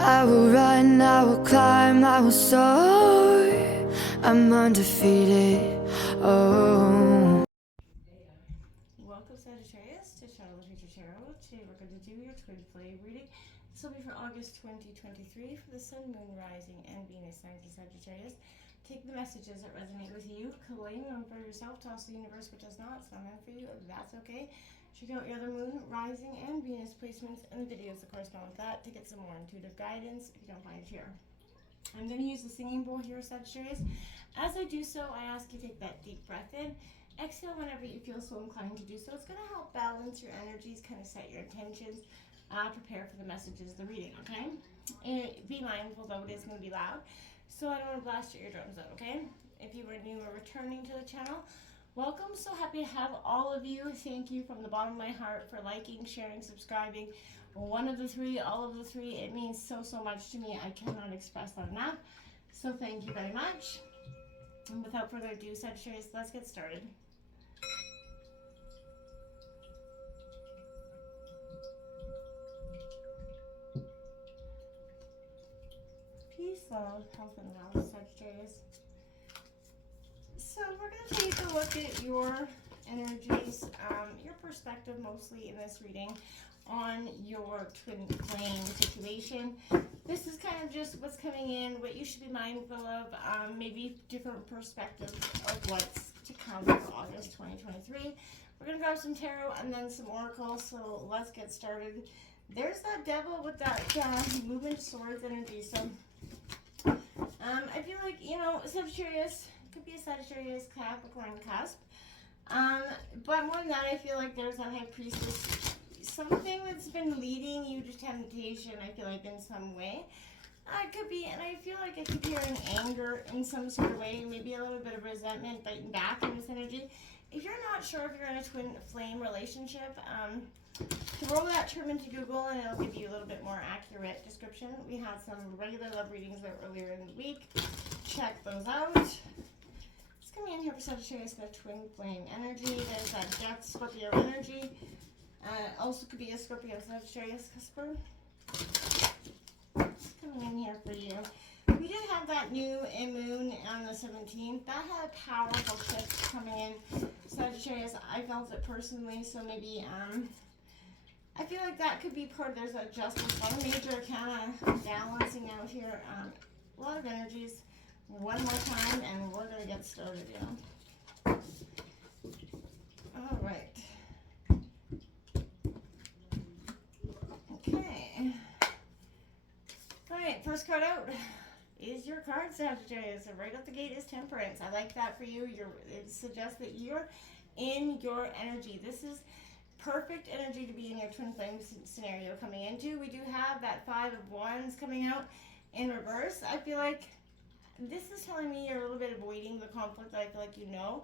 I will run, I will climb, I will soar. I'm undefeated. Oh. Welcome Sagittarius to Channel the Future Tarot. Today we're going to do your twin flame reading. This will be for August 2023 for the Sun, Moon, Rising, and Venus signs of Sagittarius. Take the messages that resonate with you, claim them for yourself, toss the universe what does not. It's not meant for you, that's okay. Check out your other Moon, Rising, and Venus placements and the videos that correspond with that to get some more intuitive guidance if you don't find it here. I'm going to use the singing bowl here, Sagittarius. As I do so, I ask you to take that deep breath in. Exhale whenever you feel so inclined to do so. It's going to help balance your energies, kind of set your intentions, prepare for the messages of the reading, okay? And be mindful, though, it is going to be loud, so I don't want to blast your eardrums out, okay? If you were new or returning to the channel, welcome. So happy to have all of you. Thank you from the bottom of my heart for liking, sharing, subscribing. One of the three, all of the three, it means so, so much to me. I cannot express that enough. So thank you very much. And without further ado, Sagittarius, let's get started. Peace, love, health, and wealth, Sagittarius. So we're going to take a look at your energies, your perspective mostly in this reading on your twin flame situation. This is kind of just what's coming in, what you should be mindful of, maybe different perspectives of what's to come for August 2023. We're going to grab some tarot and then some oracle, so let's get started. There's that devil with that movement swords energy, so I feel like, you know, Sagittarius, could be a Sagittarius Capricorn cusp, but more than that, I feel like there's that High Priestess, something that's been leading you to temptation, I feel like, in some way. It could be, and I feel like it could be in anger in some sort of way, maybe a little bit of resentment biting back in this energy. If you're not sure if you're in a twin flame relationship, throw that term into Google and it'll give you a little bit more accurate description. We had some regular love readings there earlier in the week. Check those out. It's coming in here for Sagittarius, the twin flame energy. There's that Death Scorpio energy. Also could be a Scorpio Sagittarius cusper. It's coming in here for you. We did have that new moon on the 17th. That had a powerful shift coming in Sagittarius. I felt it personally, so maybe I feel like that could be part of, there's that justice, one major kind of balancing out here. A lot of energies. One more time, and we're going to get started, yeah. All right. Okay. All right, first card out is your card, Sagittarius. So right out the gate is Temperance. I like that for you. It suggests that you're in your energy. This is perfect energy to be in your twin flame scenario coming into. We do have that Five of Wands coming out in reverse. I feel like this is telling me you're a little bit avoiding the conflict that I feel like you know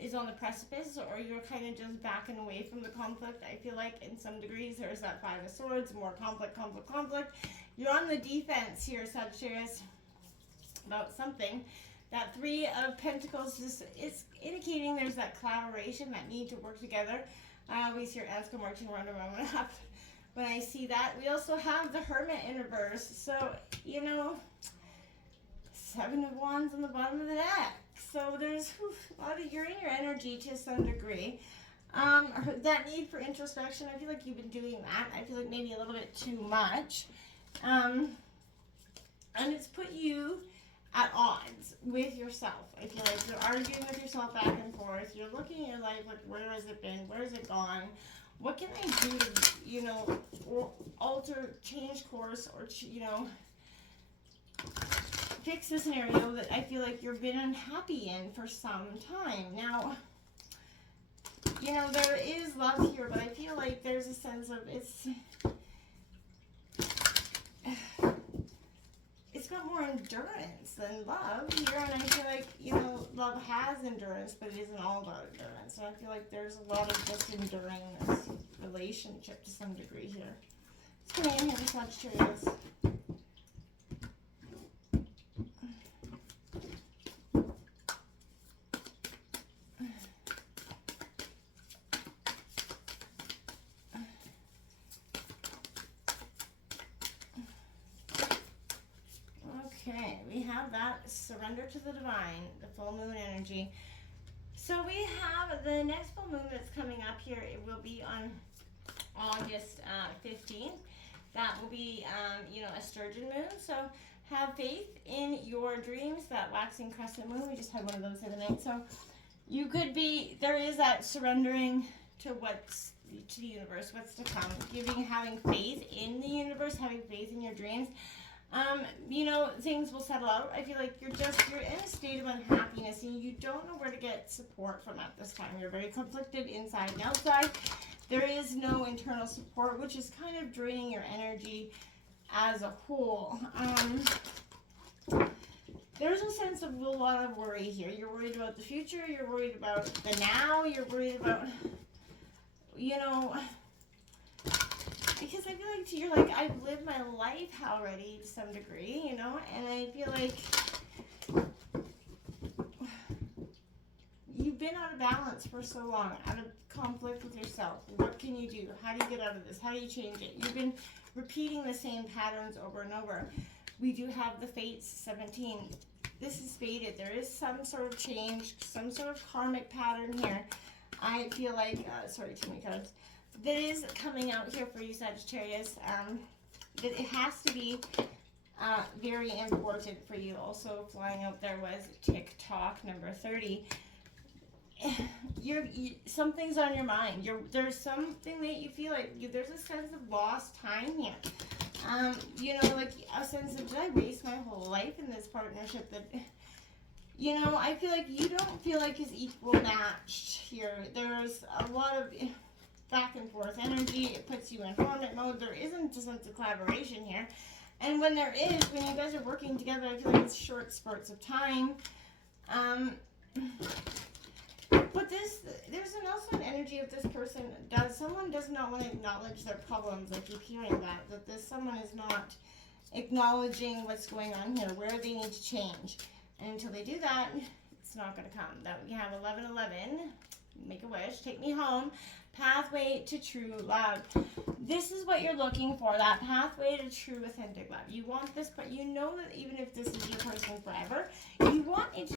is on the precipice, or you're kind of just backing away from the conflict. I feel like in some degrees there's that Five of Swords, more conflict. You're on the defense here, Sagittarius, about something. That Three of Pentacles just is indicating there's that collaboration, that need to work together. I always hear ants go marching around a map when I see that. We also have the Hermit in reverse. So, you know, Seven of Wands on the bottom of the deck. So there's a lot of, you're in your energy to some degree. That need for introspection, I feel like you've been doing that. I feel like maybe a little bit too much. And it's put you at odds with yourself. I feel like you're arguing with yourself back and forth. You're looking at your life like, where has it been? Where has it gone? What can I do to, you know, or alter, change course, or, you know, fix the scenario that I feel like you've been unhappy in for some time. Now, you know, there is love here, but I feel like there's a sense of it's got more endurance than love here, and I feel like, you know, love has endurance, but it isn't all about endurance. And I feel like there's a lot of just enduring this relationship to some degree here. It's coming in here for Sagittarius. we have that surrender to the divine, the full moon energy. So we have the next full moon that's coming up here. It will be on August 15th. That will be, a sturgeon moon. So have faith in your dreams. That waxing crescent moon, we just had one of those the other night. So you could be, there is that surrendering to to the universe, what's to come, having faith in the universe, having faith in your dreams. Things will settle out. I feel like you're in a state of unhappiness and you don't know where to get support from at this time. You're very conflicted inside and outside. There is no internal support, which is kind of draining your energy as a whole. There's a sense of a lot of worry here. You're worried about the future. You're worried about the now. You're worried about, because I feel like you're like, I've lived my life already to some degree, and I feel like you've been out of balance for so long, out of conflict with yourself. What can you do? How do you get out of this? How do you change it? You've been repeating the same patterns over and over. We do have the Fates 17. This is fated. There is some sort of change, some sort of karmic pattern here. I feel like, sorry, too many cards. That is coming out here for you, Sagittarius. That it has to be very important for you. Also flying out there was TikTok number 30. Something's on your mind. There's something that you feel like there's a sense of lost time here. Like a sense of, did I waste my whole life in this partnership? That, I feel like you don't feel like is equal matched here. There's a lot of back and forth energy. It puts you in hermit mode. There isn't a sense of collaboration here. And when there is, when you guys are working together, I feel like it's short spurts of time. But there's also an energy of this person, someone does not want to acknowledge their problems. I keep hearing that this someone is not acknowledging what's going on here, where they need to change. And until they do that, it's not going to come. That we have 1111, make a wish, take me home, pathway to true love. This is what you're looking for, that pathway to true authentic love. You want this, but you know that even if this is your person forever, you want it to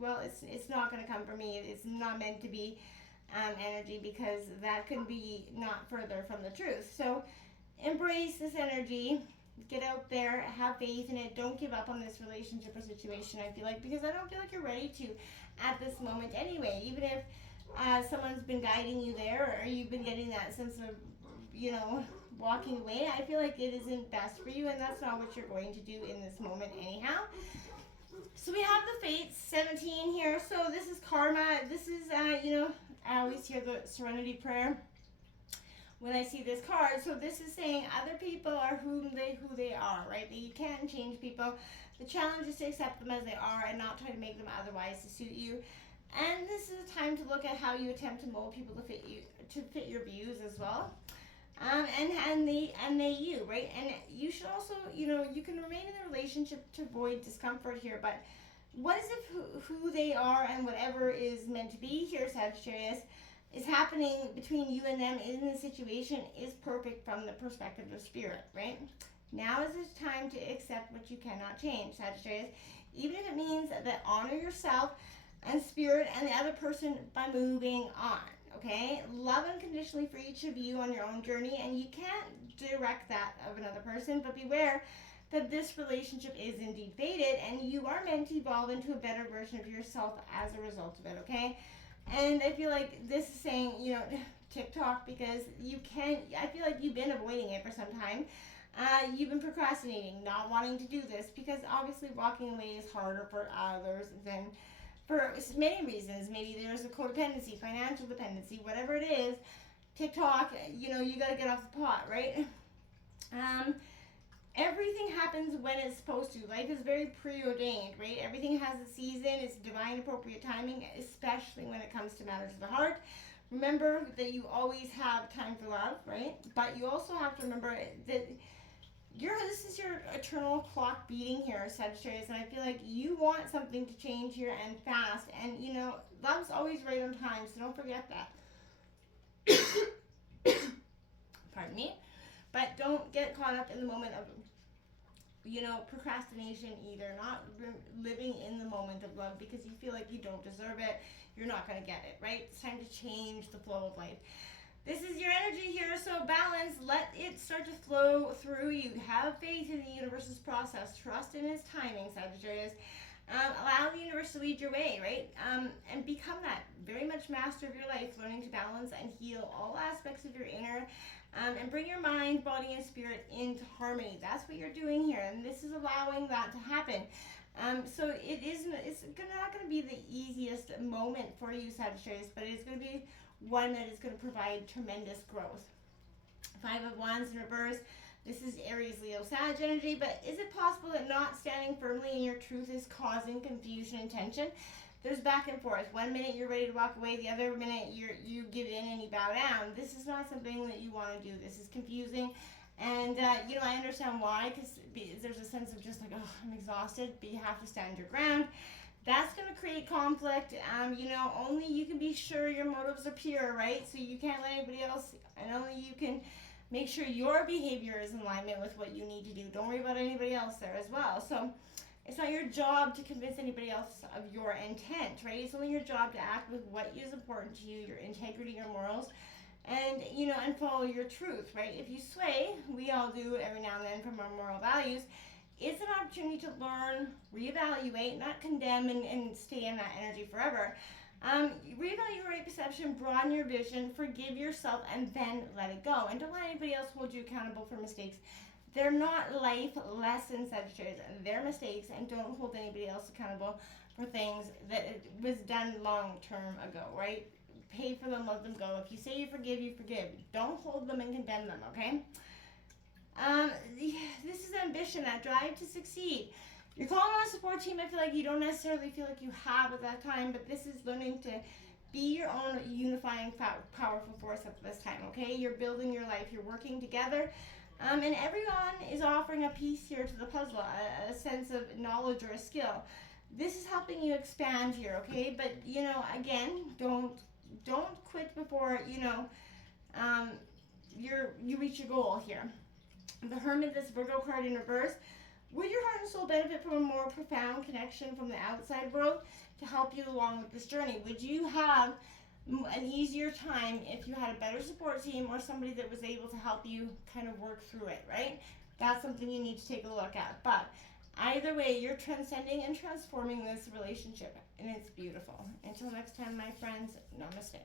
well, it's not going to come from me. It's not meant to be energy, because that can be not further from the truth. So embrace this energy. Get out there, have faith in it. Don't give up on this relationship or situation, I feel like, because I don't feel like you're ready to at this moment anyway. Even if someone's been guiding you there, or you've been getting that sense of, walking away, I feel like it isn't best for you, and that's not what you're going to do in this moment anyhow. So we have the Fates, 17 here. So this is karma. This is, I always hear the Serenity Prayer when I see this card. So this is saying other people are who they are, right? That you can't change people. The challenge is to accept them as they are and not try to make them otherwise to suit you. And this is a time to look at how you attempt to mold people to fit your views as well. And they you, right? And you should also, you can remain in the relationship to avoid discomfort here, but what is if who they are and whatever is meant to be here, Sagittarius, is happening between you and them in the situation is perfect from the perspective of spirit, right? Now is the time to accept what you cannot change, Sagittarius, even if it means that honor yourself and spirit and the other person by moving on. Okay, love unconditionally for each of you on your own journey, and you can't direct that of another person, but beware that this relationship is indeed fated, and you are meant to evolve into a better version of yourself as a result of it, okay? And I feel like this is saying, TikTok, because I feel like you've been avoiding it for some time. You've been procrastinating, not wanting to do this, because obviously walking away is harder for others than for many reasons. Maybe there's a codependency, financial dependency, whatever it is. TikTok, you got to get off the pot, right? Everything happens when it's supposed to. Life is very preordained, right? Everything has a season. It's divine appropriate timing, especially when it comes to matters of the heart. Remember that you always have time for love, right? But you also have to remember that this is your eternal clock beating here, Sagittarius, and I feel like you want something to change here and fast, and love's always right on time, so don't forget that. Pardon me. But don't get caught up in the moment of procrastination either, not living in the moment of love because you feel like you don't deserve it, you're not going to get it, right? It's time to change the flow of life. This is your energy here, so balance, let it start to flow through you. Have faith in the universe's process. Trust in its timing, Sagittarius. Allow the universe to lead your way, right? And become that very much master of your life, learning to balance and heal all aspects of your inner, and bring your mind, body, and spirit into harmony. That's what you're doing here, and this is allowing that to happen. So it's not going to be the easiest moment for you, Sagittarius, but it's going to be one that is going to provide tremendous growth. 5 of Wands in reverse. This is Aries, Leo, Sag energy, but is it possible that not standing firmly in your truth is causing confusion and tension? There's back and forth. 1 minute you're ready to walk away, the other minute you give in and you bow down. This is not something that you want to do. This is confusing. And, I understand why, because there's a sense of just like, oh, I'm exhausted, but you have to stand your ground. That's going to create conflict. Only you can be sure your motives are pure, right? So you can't let anybody else, and only you can make sure your behavior is in alignment with what you need to do. Don't worry about anybody else there as well. So it's not your job to convince anybody else of your intent, right? It's only your job to act with what is important to you, your integrity, your morals, and, and follow your truth, right? If you sway, we all do every now and then from our moral values, it's an opportunity to learn, reevaluate, not condemn and stay in that energy forever. Reevaluate perception, broaden your vision, forgive yourself, and then let it go. And don't let anybody else hold you accountable for mistakes. They're not life lessons, Sagittarius. They're mistakes, and don't hold anybody else accountable for things that was done long term ago, right? Pay for them, let them go. If you say you forgive, you forgive. Don't hold them and condemn them, okay? This is ambition, that drive to succeed. You're calling on a support team. I feel like you don't necessarily feel like you have at that time, but this is learning to be your own unifying, powerful force at this time, okay? You're building your life. You're working together. And everyone is offering a piece here to the puzzle, a sense of knowledge or a skill. This is helping you expand here, okay? But, again, don't quit before, you reach your goal here. The Hermit, this Virgo card in reverse. Would your heart and soul benefit from a more profound connection from the outside world to help you along with this journey? Would you have an easier time if you had a better support team or somebody that was able to help you kind of work through it, right? That's something you need to take a look at. But either way, you're transcending and transforming this relationship, and it's beautiful. Until next time, my friends, namaste.